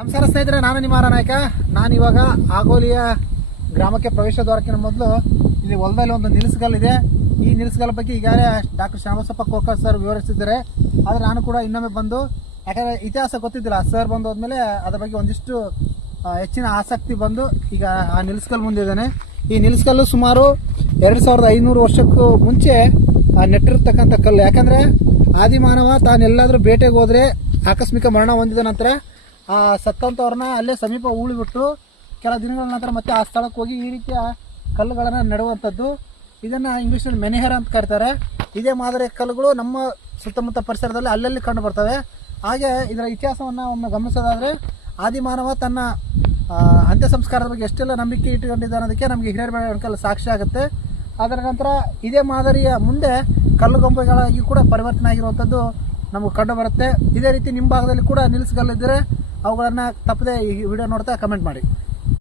ನಮಸ್ಕಾರ ಸ್ನೇಹಿತರೆ, ನಾನು ನಿಮ್ಮ ನಾಯಕ. ನಾನು ಇವಾಗ ಆಗೋಲಿಯ ಗ್ರಾಮಕ್ಕೆ ಪ್ರವೇಶ ದ್ವಾರಕ್ಕಿಂತ ಮೊದಲು ಇಲ್ಲಿ ಹೊಲದಲ್ಲಿ ಒಂದು ನಿಲ್ಲಿಸಗಲ್ಲಿದೆ. ಈ ನಿಲ್ಲಿಸಗಲ್ಲ ಬಗ್ಗೆ ಈಗಾಗಲೇ ಡಾಕ್ಟರ್ ಶ್ಯಾಮಬಸಪ್ಪ ಕೋಕರ್ ಸರ್ ವಿವರಿಸಿದ್ದಾರೆ. ಆದರೆ ನಾನು ಕೂಡ ಇನ್ನೊಮ್ಮೆ ಬಂದು, ಯಾಕಂದರೆ ಇತಿಹಾಸ ಗೊತ್ತಿದ್ದಿಲ್ಲ, ಸರ್ ಬಂದು ಹೋದ್ಮೇಲೆ ಅದ್ರ ಬಗ್ಗೆ ಒಂದಿಷ್ಟು ಹೆಚ್ಚಿನ ಆಸಕ್ತಿ ಬಂದು ಈಗ ಆ ನಿಲ್ಲಿಸಗಲ್ಲು ಮುಂದಿದ್ದಾನೆ. ಈ ನಿಲ್ಲಿಸಗಲ್ಲು ಸುಮಾರು 2500 ವರ್ಷಕ್ಕೂ ಮುಂಚೆ ನೆಟ್ಟಿರ್ತಕ್ಕಂಥ ಕಲ್ಲು. ಯಾಕಂದರೆ ಆದಿಮಾನವ ತಾನೆಲ್ಲಾದರೂ ಬೇಟೆಗೆ ಹೋದರೆ ಆಕಸ್ಮಿಕ ಮರಣ ಹೊಂದಿದ ನಂತರ ಆ ಸತ್ತಂಥವ್ರನ್ನ ಅಲ್ಲೇ ಸಮೀಪ ಉಳಿಬಿಟ್ಟು ಕೆಲ ದಿನಗಳ ನಂತರ ಮತ್ತೆ ಆ ಸ್ಥಳಕ್ಕೆ ಹೋಗಿ ಈ ರೀತಿಯ ಕಲ್ಲುಗಳನ್ನು ನೆಡುವಂಥದ್ದು. ಇದನ್ನು ಇಂಗ್ಲೀಷಲ್ಲಿ ಮೆನಿಹರ್ ಅಂತ ಕರೀತಾರೆ. ಇದೇ ಮಾದರಿಯ ಕಲ್ಲುಗಳು ನಮ್ಮ ಸುತ್ತಮುತ್ತ ಪರಿಸರದಲ್ಲಿ ಅಲ್ಲಲ್ಲಿ ಕಂಡು ಬರ್ತವೆ. ಹಾಗೆ ಇದರ ಇತಿಹಾಸವನ್ನು ಒಮ್ಮೆ ಗಮನಿಸೋದಾದರೆ, ಆದಿಮಾನವ ತನ್ನ ಅಂತ್ಯ ಸಂಸ್ಕಾರದ ಬಗ್ಗೆ ಎಷ್ಟೆಲ್ಲ ನಂಬಿಕೆ ಇಟ್ಟುಕೊಂಡಿದ್ದ ಅನ್ನೋದಕ್ಕೆ ನಮಗೆ ಹಿರಿಯರ ಸಾಕ್ಷಿ ಆಗುತ್ತೆ. ಅದರ ನಂತರ ಇದೇ ಮಾದರಿಯ ಮುಂದೆ ಕಲ್ಲುಗೊಂಬೆಗಳಾಗಿ ಕೂಡ ಪರಿವರ್ತನೆ ಆಗಿರುವಂಥದ್ದು ನಮಗೆ ಕಂಡು ಬರುತ್ತೆ. ಇದೇ ರೀತಿ ನಿಮ್ಮ ಭಾಗದಲ್ಲಿ ಕೂಡ ನಿಲ್ಲಿಸಗಲ್ಲಿದ್ದರೆ ಅವುಗಳನ್ನು ತಪ್ಪದೆ ಈ ವಿಡಿಯೋ ನೋಡ್ತಾ ಕಮೆಂಟ್ ಮಾಡಿ.